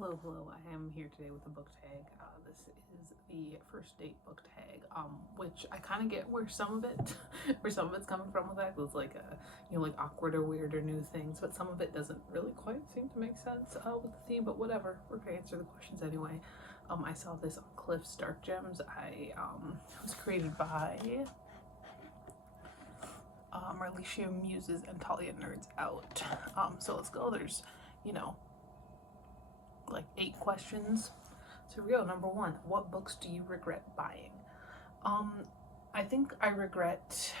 Hello. I am here today with a book tag. This is the first date book tag, which I kind of get where some of it, where some of it's coming from with that. It's like like awkward or weird or new things, but some of it doesn't really quite seem to make sense with the theme. But whatever, we're gonna answer the questions anyway. I saw this on Cliff's Dark Gems. It was created by Marlicia Muses and Talia Nerds Out. So let's go. There's, like 8 questions. So here we go. Number 1, what books do you regret buying? I think I regret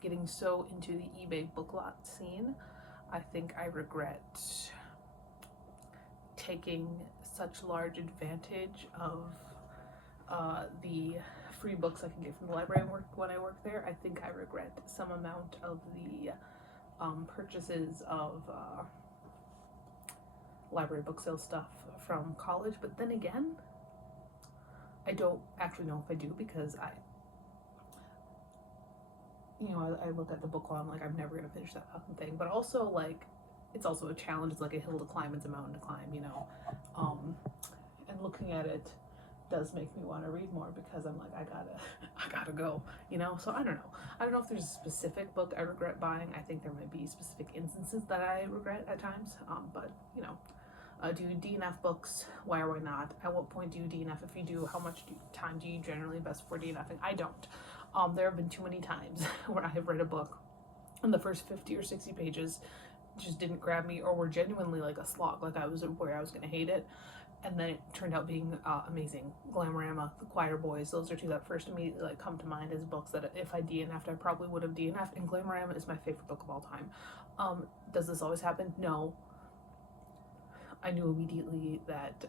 getting so into the eBay book lot scene. I think I regret taking such large advantage of the free books I can get from the library when I work there. I think I regret some amount of the purchases of library book sale stuff from college, but then again, I don't actually know if I do, because I look at the book while I'm like, I'm never gonna finish that fucking thing. But also, like, it's also a challenge. It's like a hill to climb, it's a mountain to climb, and looking at it does make me want to read more, because I'm like, I gotta go, so I don't know if there's a specific book I regret buying. I think there might be specific instances that I regret at times, but do you DNF books? Why or why not? At what point do you DNF? If you do, how much time do you generally invest for DNFing? I don't. There have been too many times where I have read a book and the first 50 or 60 pages just didn't grab me, or were genuinely like a slog, like I was aware I was going to hate it, and then it turned out being amazing. Glamorama, The Choir Boys, those are two that first immediately like come to mind as books that if I DNF'd, I probably would have DNF'd, and Glamorama is my favorite book of all time. Does this always happen? No. I knew immediately that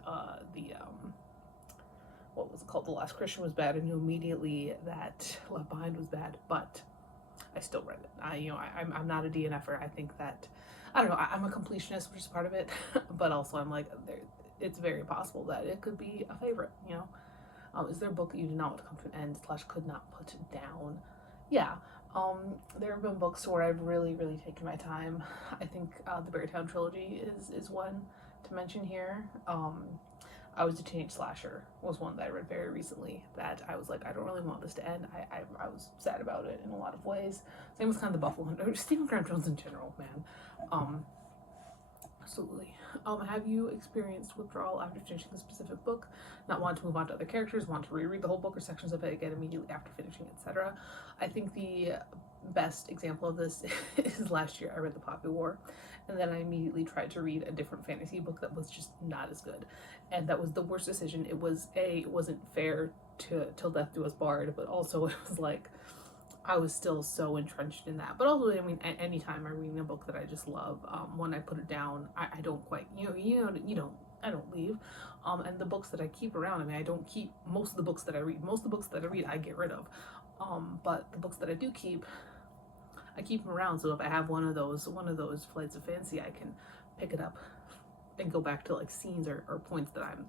what was it called? The Last Christian was bad. I knew immediately that Left Behind was bad, but I still read it. I'm not a DNFer. I think that, I don't know, I'm a completionist, which is part of it, but also I'm like, it's very possible that it could be a favorite, Is there a book that you did not want to come to an end / could not put down? Yeah. There have been books where I've really taken my time. I think the Beartown trilogy is one to mention here. I Was a Teenage Slasher was one that I read very recently that I was like, I don't really want this to end. I was sad about it in a lot of ways. Same with kind of the Buffalo Hunter, Stephen Graham Jones in general, man. Absolutely. Have you experienced withdrawal after finishing a specific book, not want to move on to other characters, want to reread the whole book or sections of it again immediately after finishing, etc.? I think the best example of this is last year I read The Poppy War, and then I immediately tried to read a different fantasy book that was just not as good, and that was the worst decision. It wasn't fair to Till Death Do Us Barred, but also it was like, I was still so entrenched in that. But also, I mean, anytime I'm reading a book that I just love, when I put it down, I don't quite, I don't leave. And the books that I keep around, I mean, I don't keep most of the books that I read. Most of the books that I read, I get rid of. But the books that I do keep, I keep them around. So if I have one of those flights of fancy, I can pick it up and go back to like scenes or points that I'm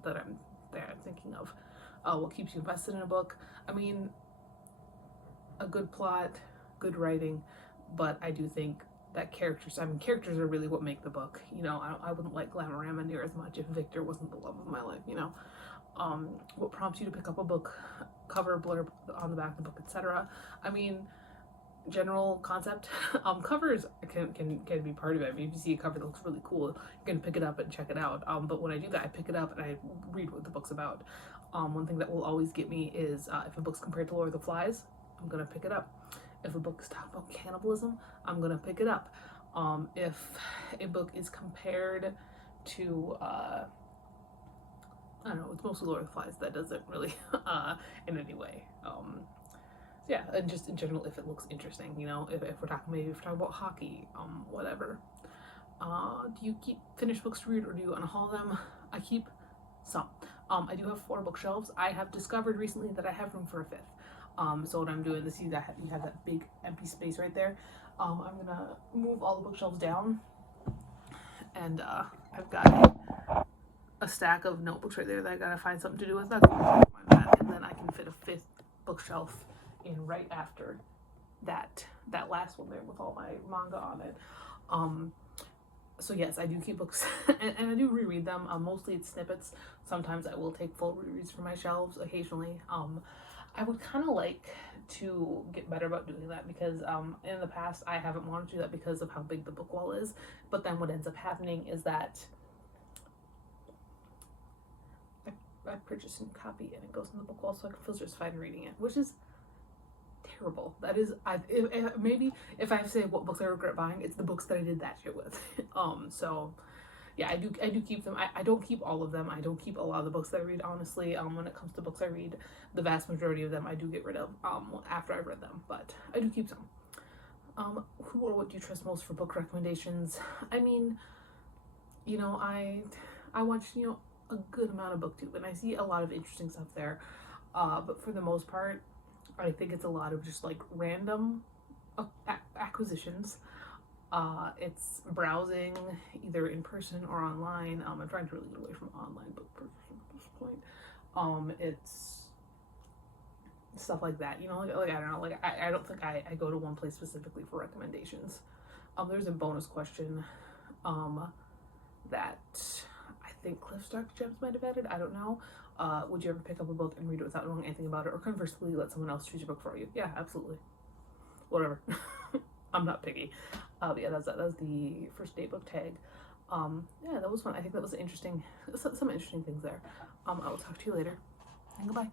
thinking of. What keeps you invested in a book? I mean, a good plot, good writing, but I do think that characters are really what make the book. I wouldn't like Glamorama near as much if Victor wasn't the love of my life. What prompts you to pick up a book, cover, blurb on the back of the book, etc. I mean, general concept. Covers can be part of it. I mean, if you see a cover that looks really cool, you're gonna pick it up and check it out. But when I do that, I pick it up and I read what the book's about. One thing that will always get me is if a book's compared to Lord of the Flies, I'm gonna pick it up. If a book is talking about cannibalism, I'm gonna pick it up. If a book is compared to I don't know, it's mostly Lord of the Flies that doesn't really in any way. Yeah, and just in general, if it looks interesting, if we're talking about hockey, whatever. Do you keep finished books to read, or do you unhaul them? I keep some. I do have 4 bookshelves. I have discovered recently that I have room for a 5th. So what I'm doing is you have that big empty space right there. I'm gonna move all the bookshelves down, and I've got a stack of notebooks right there that I gotta find something to do with. That's and then I can fit a 5th bookshelf in right after that last one there with all my manga on it. So yes, I do keep books, and I do reread them. Mostly it's snippets. Sometimes I will take full rereads from my shelves. Occasionally, I would kind of like to get better about doing that because in the past I haven't wanted to do that because of how big the book wall is. But then what ends up happening is that I purchase a new copy and it goes in the book wall, so I can feel justified in reading it, which is terrible. That is, maybe if I have to say what books I regret buying, it's the books that I did that shit with. So yeah, I do keep them. I don't keep all of them. I don't keep a lot of the books that I read, honestly. When it comes to books I read, the vast majority of them I do get rid of after I've read them, but I do keep some. Who or what do you trust most for book recommendations? I mean, I watch, a good amount of booktube and I see a lot of interesting stuff there. But for the most part, I think it's a lot of just like random acquisitions. It's browsing either in person or online. I'm trying to really get away from online book purchasing at this point. It's stuff like that. Like I don't know. Like I don't think I go to one place specifically for recommendations. There's a bonus question, that I think Cliff Stark Gems might have added. I don't know. Would you ever pick up a book and read it without knowing anything about it, or conversely, let someone else choose your book for you? Yeah, absolutely. Whatever. I'm not picky. But yeah, that's the first date book tag. Yeah, that was fun. I think that was interesting. Some interesting things there. I will talk to you later. And goodbye.